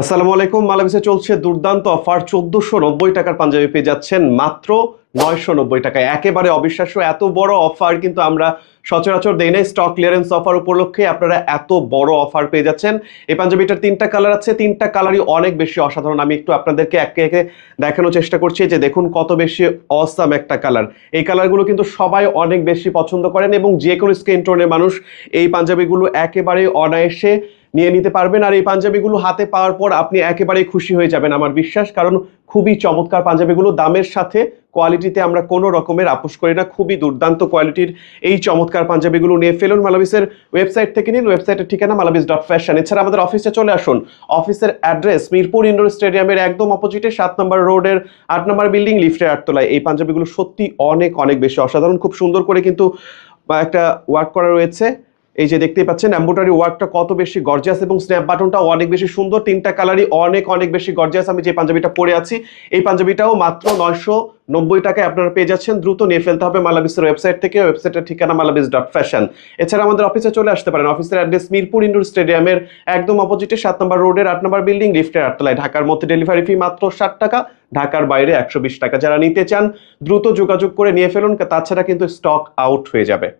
আসসালামু আলাইকুম। মালাভিসে চলছে দুর্দান্ত অফার। ১৪৯০ টাকার পাঞ্জাবি পেয়ে যাচ্ছেন মাত্র ৯৯০ টাকায়। একেবারে অবিশ্বাস্য এত বড় অফার কিন্তু আমরা সচরাচর দেই নাই। স্টক ক্লিয়ারেন্স অফার উপলক্ষে আপনারা এত বড় অফার পেয়ে যাচ্ছেন। এই পাঞ্জাবিটার ৩টা কালার আছে, ৩টা কালারই অনেক বেশি অসাধারণ। আমি একটু আপনাদেরকে একে একে দেখানোর চেষ্টা করছি যে দেখুন কত বেশি অসাম একটা কালার। এই কালারগুলো কিন্তু সবাই অনেক বেশি পছন্দ করেন এবং যে কোনো স্কিন টোনের মানুষ এই পাঞ্জাবিগুলো একেবারে অনায়াসে নিয়ে নিতে পারবেন। আর এই পাঞ্জাবিগুলো হাতে পাওয়ার পর আপনি একেবারেই খুশি হয়ে যাবেন আমার বিশ্বাস, কারণ খুবই চমৎকার পাঞ্জাবিগুলো। দামের সাথে কোয়ালিটিতে আমরা কোনো রকমের আপোষ করি না, খুবই দুর্দান্ত কোয়ালিটির এই চমৎকার পাঞ্জাবিগুলো নিয়ে ফেলুন। মালাভিসের ওয়েবসাইট থেকে নিন, ওয়েবসাইটের ঠিকানা মালাভিস.ফ্যাশন। এছাড়া আমাদের অফিসে চলে আসুন। অফিসের অ্যাড্রেস মিরপুর ইনডোর স্টেডিয়ামের একদম অপোজিটে ৭ নম্বর রোডের ৮ নম্বর বিল্ডিং, লিফটের ৮ তলায়। এই পাঞ্জাবিগুলো সত্যি অনেক অনেক বেশি অসাধারণ, খুব সুন্দর করে কিন্তু একটা ওয়ার্ক করা রয়েছে। এই যে দেখতেই পাচ্ছেন এমব্রয়ডারি ওয়ার্কটা কত বেশি গর্জিয়াস এবং স্ন্যাপ বাটনটা অনেক বেশি সুন্দর। ৩টা কালারই অনেক অনেক বেশি গর্জিয়াস। আমি যে পাঞ্জাবিটা পরে আছি এই পাঞ্জাবিটাও মাত্র ৯৯০ টাকায় আপনারা পেয়ে যাচ্ছেন। দ্রুত নিয়ে ফেলতে হবে মালাভিসের ওয়েবসাইট থেকে। ওয়েবসাইটের ঠিকানা মালাভিস.ফ্যাশন। এছাড়া আমাদের অফিসে চলে আসতে পারেন। অফিসের অ্যাড্রেস মিরপুর ইনডোর স্টেডিয়ামের একদম অপোজিটে ৭ নম্বর রোডের ৮ নম্বর বিল্ডিং, লিফটের ৮ তলায়। ঢাকার মধ্যে ডেলিভারি ফি মাত্র ৬০ টাকা, ঢাকার বাইরে ১২০ টাকা। যারা নিতে চান দ্রুত যোগাযোগ করে নিয়ে ফেলুন, তাছাড়া কিন্তু স্টক আউট হয়ে যাবে।